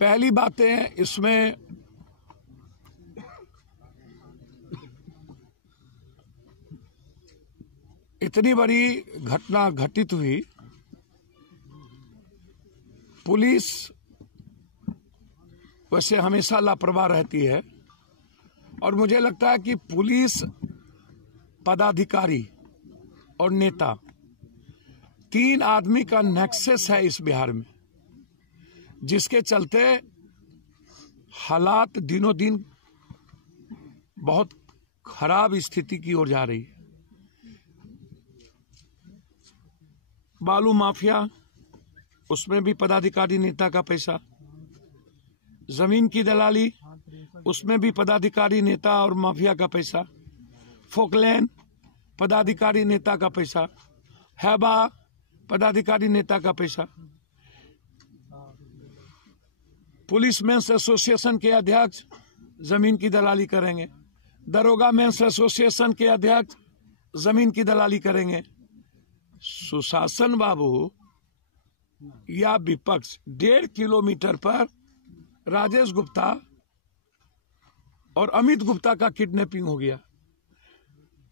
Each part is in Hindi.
पहली बातें इसमें इतनी बड़ी घटना घटित हुई। पुलिस वैसे हमेशा लापरवाह रहती है और मुझे लगता है कि पुलिस पदाधिकारी और नेता, तीन आदमी का नेक्सस है इस बिहार में, जिसके चलते हालात दिनों दिन बहुत खराब स्थिति की ओर जा रही है। बालू माफिया, उसमें भी पदाधिकारी नेता का पैसा। जमीन की दलाली, उसमें भी पदाधिकारी नेता और माफिया का पैसा। फोकलैंड, पदाधिकारी नेता का पैसा। हैबा, पदाधिकारी नेता का पैसा। पुलिस मेंस एसोसिएशन के अध्यक्ष जमीन की दलाली करेंगे। दरोगा मेंस एसोसिएशन के अध्यक्ष जमीन की दलाली करेंगे। सुशासन बाबू या विपक्ष 1.5 किलोमीटर पर राजेश गुप्ता और अमित गुप्ता का किडनैपिंग हो गया।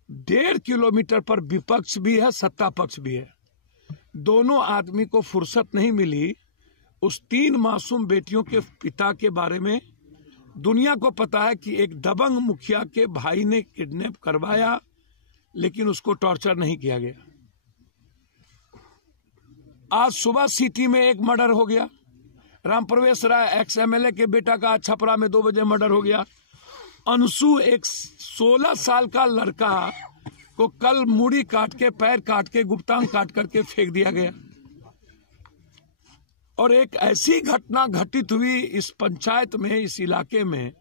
1.5 किलोमीटर पर विपक्ष भी है, सत्ता पक्ष भी है। दोनों आदमी को फुर्सत नहीं मिली उस 3 मासूम बेटियों के पिता के बारे में। दुनिया को पता है कि एक दबंग मुखिया के भाई ने किडनैप करवाया, लेकिन उसको टॉर्चर नहीं किया गया। आज सुबह सिटी में एक मर्डर हो गया। रामप्रवेश राय एक्स एमएलए के बेटा का छपरा में 2 बजे मर्डर हो गया। अंशु, एक 16 साल का लड़का को कल मूड़ी काट के, पैर काट के, गुप्तांग काट करके फेंक दिया गया। और एक ऐसी घटना घटित हुई इस पंचायत में, इस इलाके में।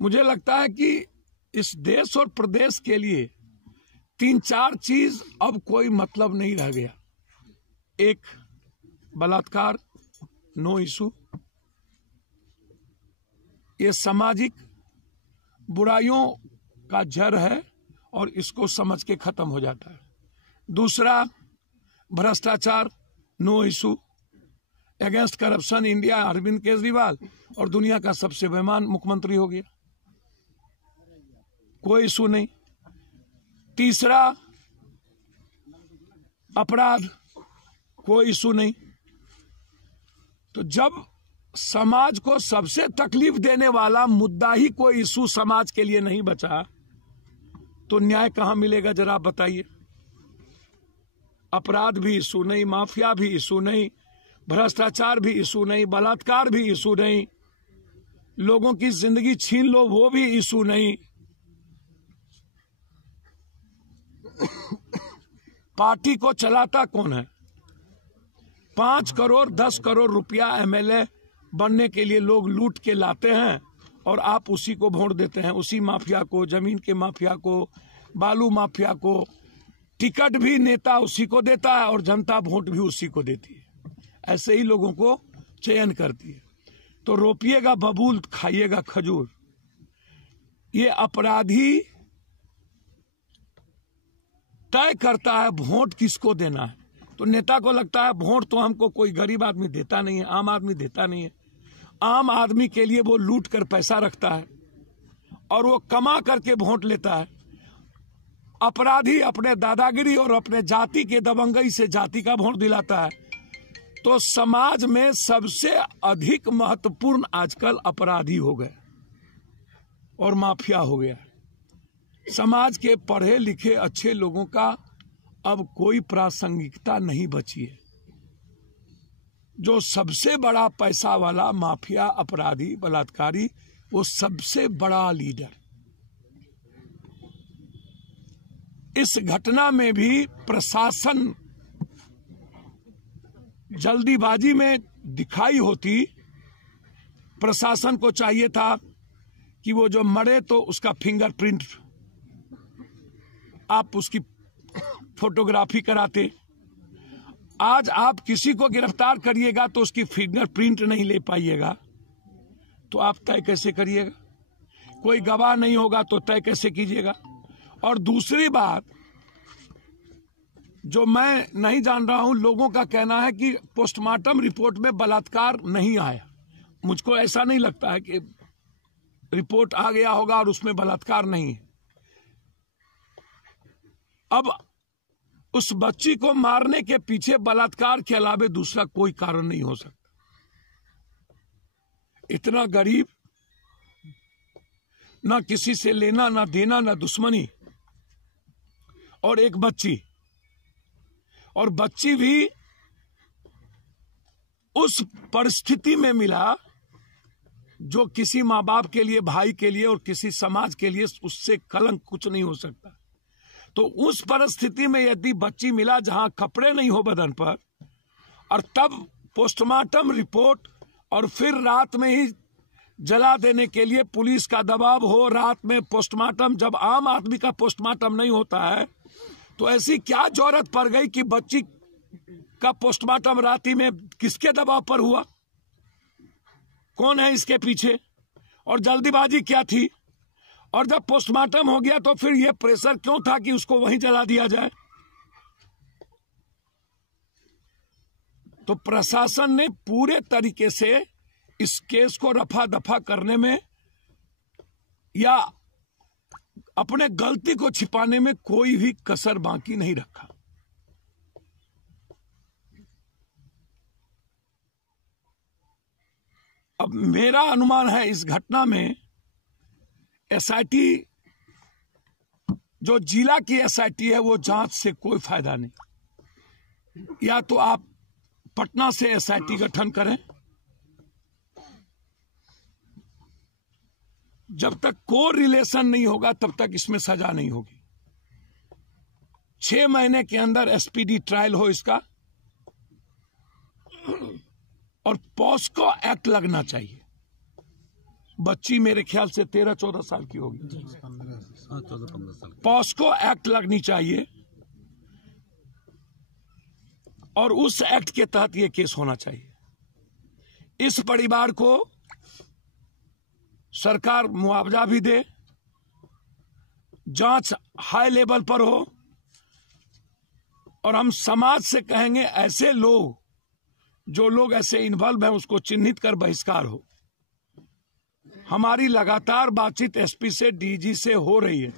मुझे लगता है कि इस देश और प्रदेश के लिए 3-4 चीज अब कोई मतलब नहीं रह गया। एक, बलात्कार, नो इशू। ये सामाजिक बुराइयों का जड़ है और इसको समझ के खत्म हो जाता है। दूसरा, भ्रष्टाचार, no issue. Against corruption India, Arvind Kejriwal, और दुनिया का सबसे बेईमान मुख्यमंत्री हो गया, कोई इशू नहीं। तीसरा, अपराध, कोई इशू नहीं। तो जब समाज को सबसे तकलीफ देने वाला मुद्दा ही कोई इशू समाज के लिए नहीं बचा, तो न्याय कहां मिलेगा जरा आप बताइए। अपराध भी इशू नहीं, माफिया भी इशू नहीं, भ्रष्टाचार भी इशू नहीं, बलात्कार भी इशू नहीं, लोगों की जिंदगी छीन लो वो भी इशू नहीं। पार्टी को चलाता कौन है? 5 करोड़ 10 करोड़ रुपया एमएलए बनने के लिए लोग लूट के लाते हैं और आप उसी को वोट देते हैं, उसी माफिया को, जमीन के माफिया को, बालू माफिया को। टिकट भी नेता उसी को देता है और जनता वोट भी उसी को देती है। ऐसे ही लोगों को चयन करती है। तो रोपिएगा बबूल, खाइएगा खजूर। ये अपराधी तय करता है वोट किसको देना है। तो नेता को लगता है वोट तो हमको कोई गरीब आदमी देता नहीं है, आम आदमी देता नहीं है। आम आदमी के लिए वो लूट कर पैसा रखता है और वो कमा करके वोट लेता है। अपराधी अपने दादागिरी और अपने जाति के दबंगई से जाति का वोट दिलाता है। तो समाज में सबसे अधिक महत्वपूर्ण आजकल अपराधी हो गए और माफिया हो गया। समाज के पढ़े लिखे अच्छे लोगों का अब कोई प्रासंगिकता नहीं बची है। जो सबसे बड़ा पैसा वाला माफिया, अपराधी, बलात्कारी, वो सबसे बड़ा लीडर। इस घटना में भी प्रशासन जल्दीबाजी में दिखाई होती। प्रशासन को चाहिए था कि वो जो मरे तो उसका फिंगरप्रिंट, आप उसकी फोटोग्राफी कराते। आज आप किसी को गिरफ्तार करिएगा तो उसकी फिंगरप्रिंट नहीं ले पाइएगा, तो आप तय कैसे करिएगा? कोई गवाह नहीं होगा तो तय कैसे कीजिएगा? और दूसरी बात जो मैं नहीं जान रहा हूं, लोगों का कहना है कि पोस्टमार्टम रिपोर्ट में बलात्कार नहीं आया। मुझको ऐसा नहीं लगता है कि रिपोर्ट आ गया होगा और उसमें बलात्कार नहीं है। अब उस बच्ची को मारने के पीछे बलात्कार के अलावे दूसरा कोई कारण नहीं हो सकता। इतना गरीब, ना किसी से लेना ना देना ना दुश्मनी, और एक बच्ची, और बच्ची भी उस परिस्थिति में मिला जो किसी माँ बाप के लिए, भाई के लिए और किसी समाज के लिए उससे कलंक कुछ नहीं हो सकता। तो उस परिस्थिति में यदि बच्ची मिला जहां कपड़े नहीं हो बदन पर, और तब पोस्टमार्टम रिपोर्ट, और फिर रात में ही जला देने के लिए पुलिस का दबाव हो, रात में पोस्टमार्टम, जब आम आदमी का पोस्टमार्टम नहीं होता है तो ऐसी क्या जरूरत पड़ गई कि बच्ची का पोस्टमार्टम रात्रि में किसके दबाव पर हुआ? कौन है इसके पीछे? और जल्दीबाजी क्या थी? और जब पोस्टमार्टम हो गया तो फिर यह प्रेशर क्यों था कि उसको वहीं जला दिया जाए? तो प्रशासन ने पूरे तरीके से इस केस को रफा दफा करने में या अपने गलती को छिपाने में कोई भी कसर बाकी नहीं रखा। अब मेरा अनुमान है इस घटना में एसआईटी, जो जिला की एसआईटी है, वो जांच से कोई फायदा नहीं। या तो आप पटना से एसआईटी गठन करें, जब तक कोई रिलेशन नहीं होगा तब तक इसमें सजा नहीं होगी। 6 महीने के अंदर एसपीडी ट्रायल हो इसका, और पॉस्को एक्ट लगना चाहिए। बच्ची मेरे ख्याल से 13-14 साल की होगी, 14-15 साल। पॉस्को एक्ट लगनी चाहिए और उस एक्ट के तहत यह केस होना चाहिए। इस परिवार को सरकार मुआवजा भी दे, जांच हाई लेवल पर हो, और हम समाज से कहेंगे ऐसे लोग, जो लोग ऐसे इन्वॉल्व हैं, उसको चिन्हित कर बहिष्कार हो। हमारी लगातार बातचीत एसपी से, डीजी से हो रही है।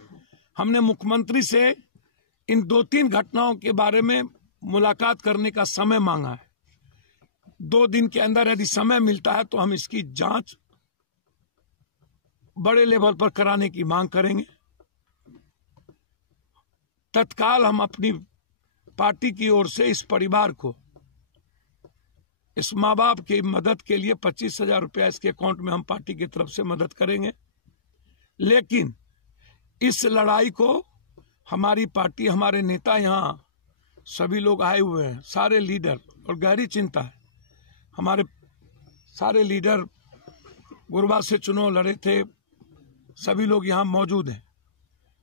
हमने मुख्यमंत्री से इन 2-3 घटनाओं के बारे में मुलाकात करने का समय मांगा है। 2 दिन के अंदर यदि समय मिलता है तो हम इसकी जांच बड़े लेवल पर कराने की मांग करेंगे। तत्काल हम अपनी पार्टी की ओर से इस परिवार को, इस माँ बाप की मदद के लिए 25,000 रुपया इसके अकाउंट में हम पार्टी की तरफ से मदद करेंगे। लेकिन इस लड़ाई को हमारी पार्टी, हमारे नेता, यहाँ सभी लोग आए हुए हैं, सारे लीडर, और गहरी चिंता है। हमारे सारे लीडर गुरबा से चुनाव लड़े थे, सभी लोग यहाँ मौजूद हैं।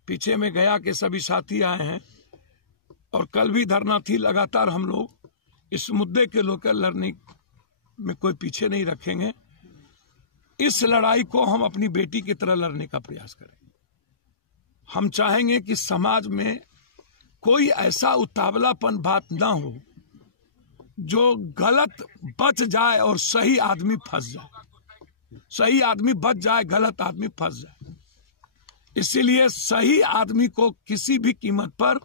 पीछे में गया के सभी साथी आए हैं, और कल भी धरना थी। लगातार हम लोग इस मुद्दे के लेकर लड़ने में कोई पीछे नहीं रखेंगे। इस लड़ाई को हम अपनी बेटी की तरह लड़ने का प्रयास करेंगे। हम चाहेंगे कि समाज में कोई ऐसा उतावलापन बात ना हो जो गलत बच जाए और सही आदमी फंस जाए। सही आदमी बच जाए, गलत आदमी फंस जाए। इसीलिए सही आदमी को किसी भी कीमत पर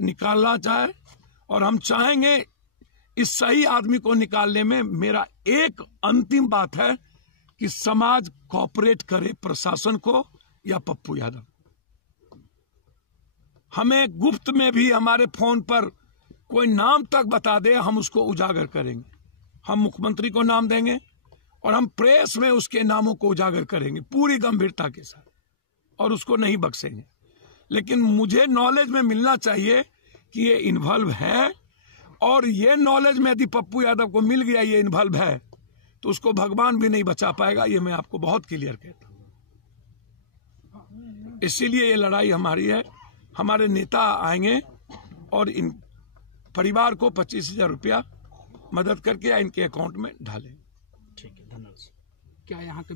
निकालना चाहे, और हम चाहेंगे इस सही आदमी को निकालने में मेरा एक अंतिम बात है कि समाज कोऑपरेट करे प्रशासन को या पप्पू यादव। हमें गुप्त में भी हमारे फोन पर कोई नाम तक बता दे, हम उसको उजागर करेंगे। हम मुख्यमंत्री को नाम देंगे और हम प्रेस में उसके नामों को उजागर करेंगे पूरी गंभीरता के साथ, और उसको नहीं बख्शेंगे। लेकिन मुझे नॉलेज में मिलना चाहिए कि ये इन्वॉल्व है, और ये नॉलेज में यदि पप्पू यादव को मिल गया ये इन्वॉल्व है तो उसको भगवान भी नहीं बचा पाएगा। ये मैं आपको बहुत क्लियर कहता हूं। इसीलिए ये लड़ाई हमारी है। हमारे नेता आएंगे और इन परिवार को 25,000 रुपया मदद करके या इनके अकाउंट में डालें। ठीक है, धन्यवाद। क्या यहाँ के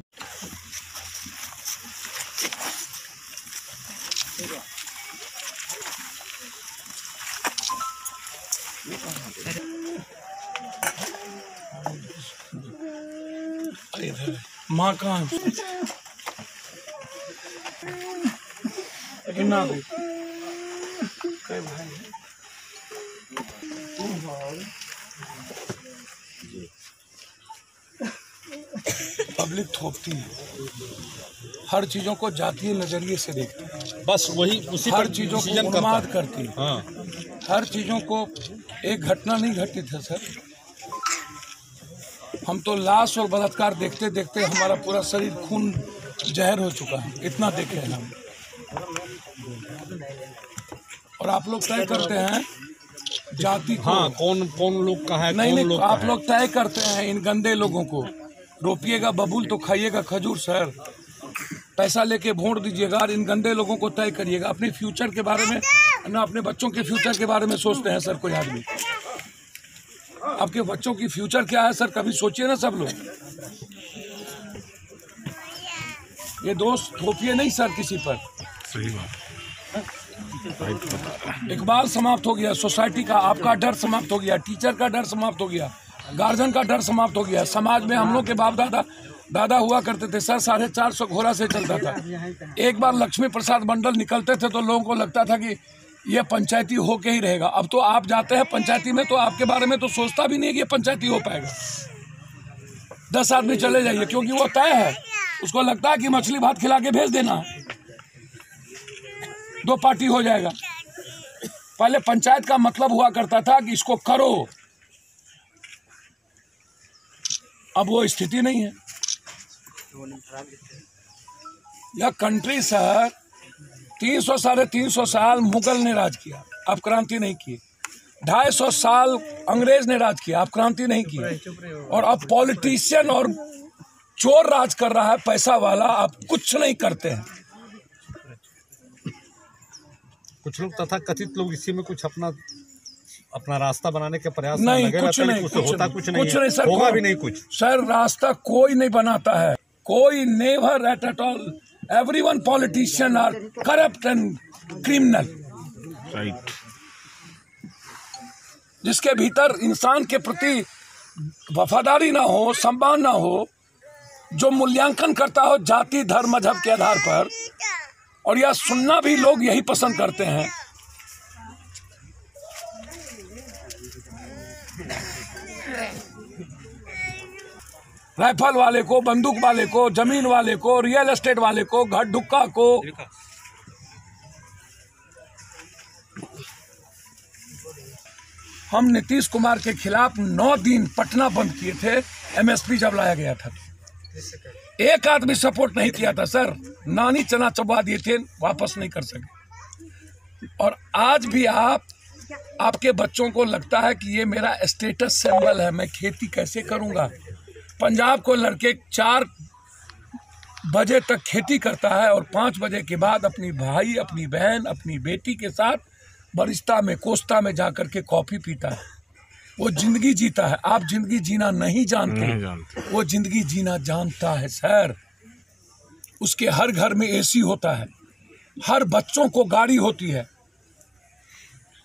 इधर माँ कहाँ ना भाई पब्लिक थोपती है, हर चीजों को जातीय नजरिए से देखती है, बस वही उसी हर चीजों को उन्माद करती है। हाँ। हर चीजों को एक घटना नहीं घटी थी सर, हम तो लाश और बलात्कार देखते देखते हमारा पूरा शरीर खून जहर हो चुका है, इतना देखे हैं हम। और आप लोग तय करते हैं जाति को। हाँ, कौन कौन लोग का है, नहीं कौन लोग आप लोग तय करते हैं इन गंदे लोगों को। रोपिएगा बबूल तो खाइएगा खजूर सर, पैसा लेके वोट दीजिएगा और इन गंदे लोगों को तय करिएगा। अपने फ्यूचर के बारे में ना, अपने बच्चों के फ्यूचर के बारे में सोचते हैं सर कोई आदमी? आपके बच्चों की फ्यूचर क्या है सर, कभी सोचिए ना सब लोग। ये दोस्त थोपिए नहीं सर किसी पर। सही बात। इकबाल समाप्त हो गया, सोसाइटी का आपका डर समाप्त हो गया, टीचर का डर समाप्त हो गया, गार्जियन का डर समाप्त हो गया। समाज में हम लोग के बाप दादा हुआ करते थे सर, 450 घोड़ा से चलता था। एक बार लक्ष्मी प्रसाद मंडल निकलते थे तो लोगों को लगता था कि ये पंचायती हो के ही रहेगा। अब तो आप जाते हैं पंचायती में तो आपके बारे में तो सोचता भी नहीं कि ये पंचायती हो पाएगा। 10 आदमी चले जाइए, क्योंकि वो तय है, उसको लगता है कि मछली भात खिला के भेज देना है, 2 पार्टी हो जाएगा। पहले पंचायत का मतलब हुआ करता था कि इसको करो, अब वो स्थिति नहीं है। यह कंट्री सर 300 साढ़े 300 साल मुगल ने राज किया, आप क्रांति नहीं की। 250 साल अंग्रेज ने राज किया, आप क्रांति नहीं की। और अब पॉलिटिशियन और चोर राज कर रहा है, पैसा वाला, आप कुछ नहीं करते हैं। कुछ लोग तथा कथित लोग इसी में कुछ अपना रास्ता बनाने के प्रयास नहीं, लगे कुछ रहते हैं, नहीं, उससे होता कुछ नहीं सर, होगा भी नहीं कुछ। सर रास्ता कोई नहीं बनाता है, कोई never at all. Everyone politician are corrupt and criminal. Right. जिसके भीतर इंसान के प्रति वफादारी ना हो, सम्मान ना हो, जो मूल्यांकन करता हो जाति धर्म मजहब के आधार पर, और यह सुनना भी लोग यही पसंद करते हैं। राइफल वाले को, बंदूक वाले को, जमीन वाले को, रियल एस्टेट वाले को, घर ढुक्का को। हम नीतीश कुमार के खिलाफ 9 दिन पटना बंद किए थे, एमएसपी जब लाया गया था। एक आदमी सपोर्ट नहीं किया था सर, नानी चना चबा दिए थे, वापस नहीं कर सके। और आज भी आपके बच्चों को लगता है कि ये मेरा स्टेटस सिंबल है, मैं खेती कैसे करूंगा। पंजाब को लड़के 4 बजे तक खेती करता है और 5 बजे के बाद अपनी भाई, अपनी बहन, अपनी बेटी के साथ बरिस्ता में, कोस्टा में जाकर के कॉफी पीता है। वो जिंदगी जीता है। आप जिंदगी जीना नहीं जानते, वो जिंदगी जीना जानता है सर। उसके हर घर में एसी होता है, हर बच्चों को गाड़ी होती है।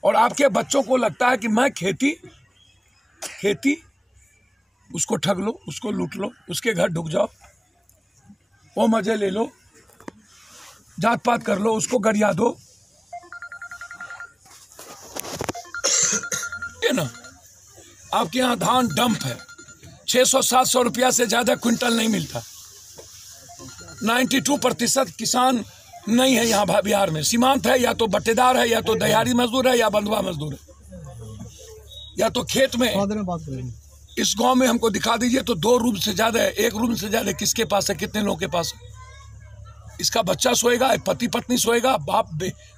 और आपके बच्चों को लगता है कि मैं खेती, उसको ठग लो, उसको लूट लो, उसके घर ढुक जाओ, वो मजे ले लो, जात पात कर लो, उसको गरिया दो, ये ना। आपके यहाँ धान डंप है, 600-700 रुपया से ज्यादा क्विंटल नहीं मिलता। 92% किसान नहीं है यहाँ बिहार में। सीमांत है, या तो बटेदार है, या तो दहाड़ी मजदूर है, या बंधुआ मजदूर है, या तो खेत में। इस गांव में हमको दिखा दीजिए तो 2 रूम से ज्यादा है, 1 रूम से ज्यादा किसके पास है, कितने लोगों के पास है? इसका बच्चा सोएगा, पति पत्नी सोएगा, बाप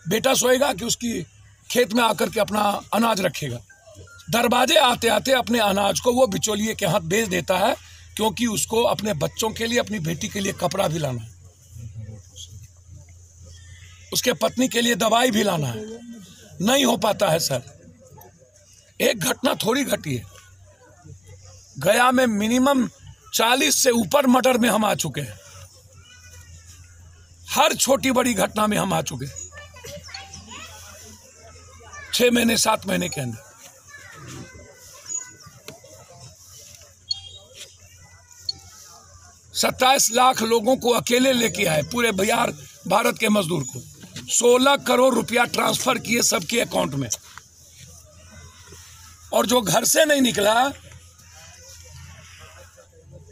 बेटा सोएगा, कि उसकी खेत में आकर के अपना अनाज रखेगा। दरवाजे आते आते अपने अनाज को वो बिचौलिए के हाथ बेच देता है, क्योंकि उसको अपने बच्चों के लिए, अपनी बेटी के लिए कपड़ा भी लाना है, उसके पत्नी के लिए दवाई भी लाना है। नहीं हो पाता है सर। एक घटना थोड़ी घटी है, गया में मिनिमम 40 से ऊपर मर्डर में हम आ चुके हैं। हर छोटी बड़ी घटना में हम आ चुके हैं 6 महीने 7 महीने के अंदर। 27 लाख लोगों को अकेले लेके आए, पूरे बिहार भारत के मजदूर को 16 करोड़ रुपया ट्रांसफर किए सबके अकाउंट में। और जो घर से नहीं निकला,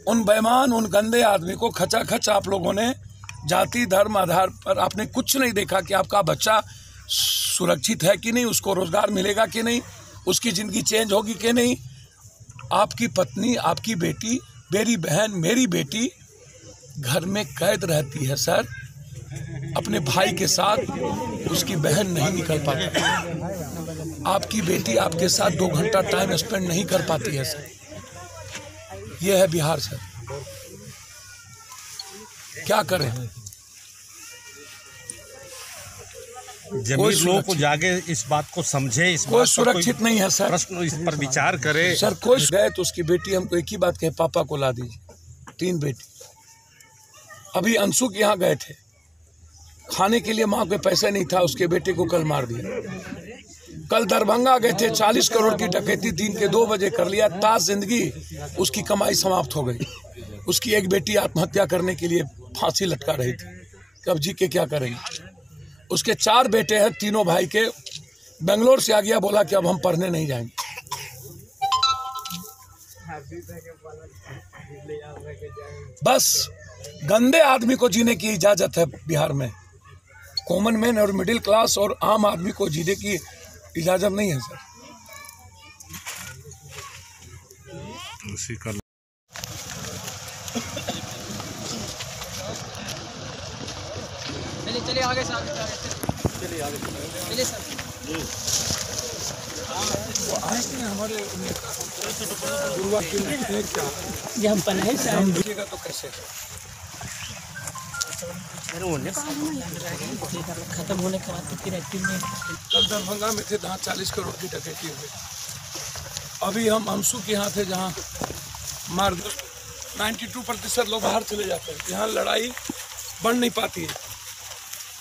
उन बेईमान, उन गंदे आदमी को खचाखच आप लोगों ने जाति धर्म आधार पर आपने कुछ नहीं देखा कि आपका बच्चा सुरक्षित है कि नहीं, उसको रोजगार मिलेगा कि नहीं, उसकी जिंदगी चेंज होगी कि नहीं। आपकी पत्नी, आपकी बेटी, मेरी बहन, मेरी बेटी घर में कैद रहती है सर, अपने भाई के साथ। उसकी बहन नहीं निकल पाती, आपकी बेटी आपके साथ 2 घंटा टाइम स्पेंड नहीं कर पाती है सर। ये है बिहार सर, क्या करें। जमीर लोगों को जागे, इस बात को समझे, इस कोई सुरक्षित नहीं है सर। प्रश्न इस पर विचार करे सर। कोई गए तो उसकी बेटी हमको एक ही बात कहे, पापा को ला दीजिए। 3 बेटी। अभी अंशु के यहाँ गए थे, खाने के लिए माँ के पैसे नहीं था, उसके बेटे को कल मार दिया। कल दरभंगा गए थे, 40 करोड़ की डकैती दिन के 2 बजे कर लिया। ताज जिंदगी उसकी कमाई समाप्त हो गई। उसकी एक बेटी आत्महत्या करने के लिए फांसी लटका रही थी, कब जी के क्या करेंगे। उसके 4 बेटे हैं, तीनों भाई के। बेंगलोर से आ गया, बोला कि अब हम पढ़ने नहीं जाएंगे। बस गंदे आदमी को जीने की इजाजत है बिहार में। कॉमन मैन और मिडिल क्लास और आम आदमी को जीने की इजाजत नहीं है सर। चलिए आगे चलिए आगे चलिए सर। हमारे ये हम पहले ही हम देखिएगा तो कैसे खत्म होने के बाद फिर एक्टिव में कल दरभंगा में थे, जहाँ 40 करोड़ की डकैती हुई। अभी हम अंशु के यहाँ थे, जहाँ मार 92% लोग बाहर चले जाते हैं। यहाँ लड़ाई बढ़ नहीं पाती है,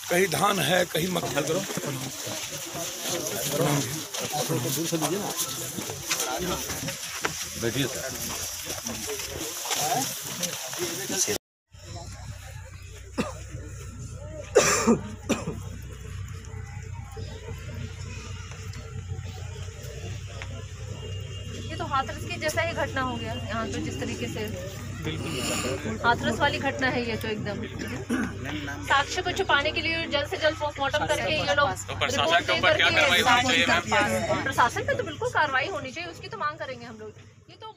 कहीं धान है, कहीं मक्खन। करो दूर से लीजिए ना, बैठिए सर। ये तो हाथरस के जैसा ही घटना हो गया यहाँ तो, जिस तरीके से हाथरस वाली घटना है ये तो एकदम। साक्ष्य को छुपाने के लिए जल्द से जल्द पोस्टमार्टम करके ये लोग रिपोर्ट दे करके, प्रशासन पे तो बिल्कुल कार्रवाई होनी चाहिए, उसकी तो मांग करेंगे हम लोग। ये तो